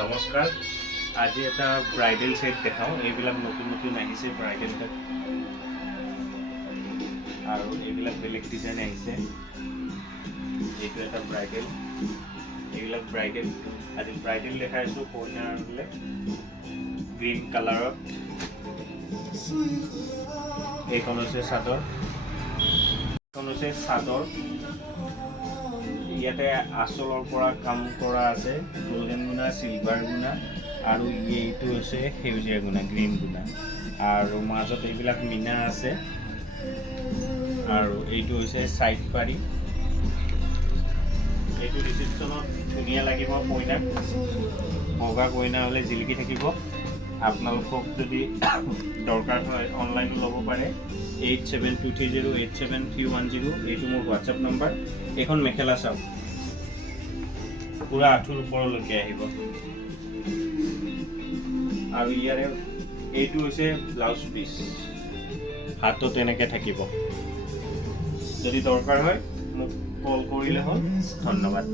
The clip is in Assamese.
নমস্কাৰ আজি এটা ব্ৰাইডেল সেট দেখাওঁ এইবিলাক নতুন নতুন আহিছে ব্ৰাইডেল সেট আৰু এইবিলাক বেলেগ ডিজাইন আহিছে এইটো এটা ব্ৰাইডেল এইবিলাক ব্ৰাইডেল আজি ব্ৰাইডেল দেখাইছোঁ কইনাৰলে গ্ৰীণ কালাৰত এইখন হৈছে চাদৰ ইয়াতে আঁচলৰ পৰা কাম কৰা আছে গোল্ডেন গুণা সিলভাৰ গুণা আৰু এইটো হৈছে সেউজীয়া গুণা গ্ৰীণ গুণা আৰু মাজত এইবিলাক মিনা আছে আৰু এইটো হৈছে সাইড পাৰি এইটো ৰিসেপশ্যনত ধুনীয়া লাগিব কইনাক বগা কইনা হ'লে জিলিকি থাকিব আপোনালোকক যদি দৰকাৰ হয় অনলাইনো ল'ব পাৰে 8723087310 এইটো মোৰ হোৱাটছআপ নম্বৰ এইখন মেখেলা চাওক পুৰা আঁঠুৰ ওপৰলৈকে আহিব আৰু ইয়াৰে এইটো হৈছে ব্লাউজ পিচ হাতত এনেকৈ থাকিব যদি দৰকাৰ হয় মোক কল কৰিলে হ'ল ধন্যবাদ।